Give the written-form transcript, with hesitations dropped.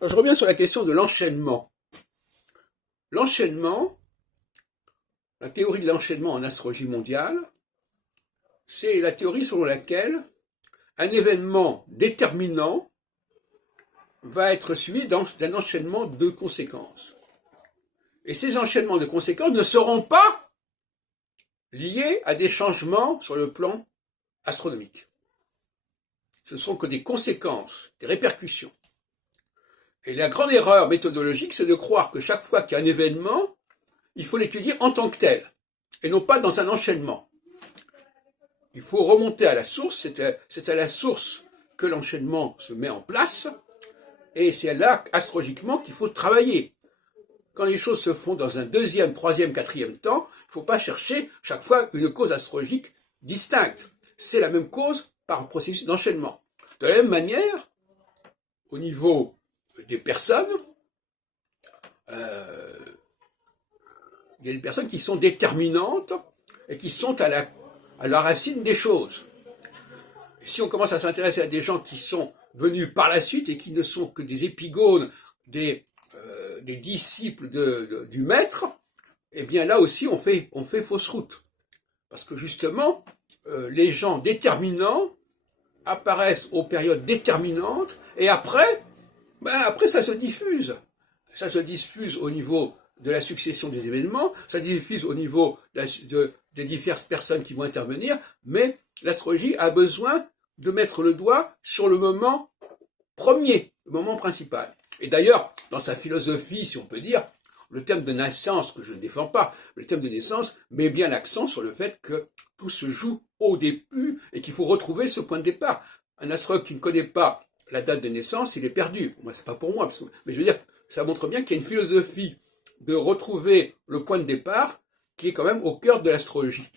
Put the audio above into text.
Alors, je reviens sur la question de l'enchaînement. L'enchaînement, la théorie de l'enchaînement en astrologie mondiale, c'est la théorie selon laquelle un événement déterminant va être suivi d'un enchaînement de conséquences. Et ces enchaînements de conséquences ne seront pas liés à des changements sur le plan astronomique. Ce ne sont que des conséquences, des répercussions. Et la grande erreur méthodologique, c'est de croire que chaque fois qu'il y a un événement, il faut l'étudier en tant que tel, et non pas dans un enchaînement. Il faut remonter à la source, c'est à la source que l'enchaînement se met en place, et c'est là, astrologiquement, qu'il faut travailler. Quand les choses se font dans un deuxième, troisième, quatrième temps, il ne faut pas chercher chaque fois une cause astrologique distincte. C'est la même cause par un processus d'enchaînement. De la même manière, au niveau des personnes, il y a des personnes qui sont déterminantes et qui sont à la racine des choses. Et si on commence à s'intéresser à des gens qui sont venus par la suite et qui ne sont que des épigones, des disciples du maître, eh bien là aussi on fait fausse route. Parce que justement, les gens déterminants apparaissent aux périodes déterminantes et après ça se diffuse. Ça se diffuse au niveau de la succession des événements, ça se diffuse au niveau des diverses personnes qui vont intervenir, mais l'astrologie a besoin de mettre le doigt sur le moment premier, le moment principal. Et d'ailleurs, dans sa philosophie, si on peut dire, le thème de naissance, que je ne défends pas, le thème de naissance met bien l'accent sur le fait que tout se joue au début et qu'il faut retrouver ce point de départ. Un astrologue qui ne connaît pas la date de naissance, il est perdu. Moi, c'est pas pour moi, mais je veux dire, ça montre bien qu'il y a une philosophie de retrouver le point de départ qui est quand même au cœur de l'astrologie.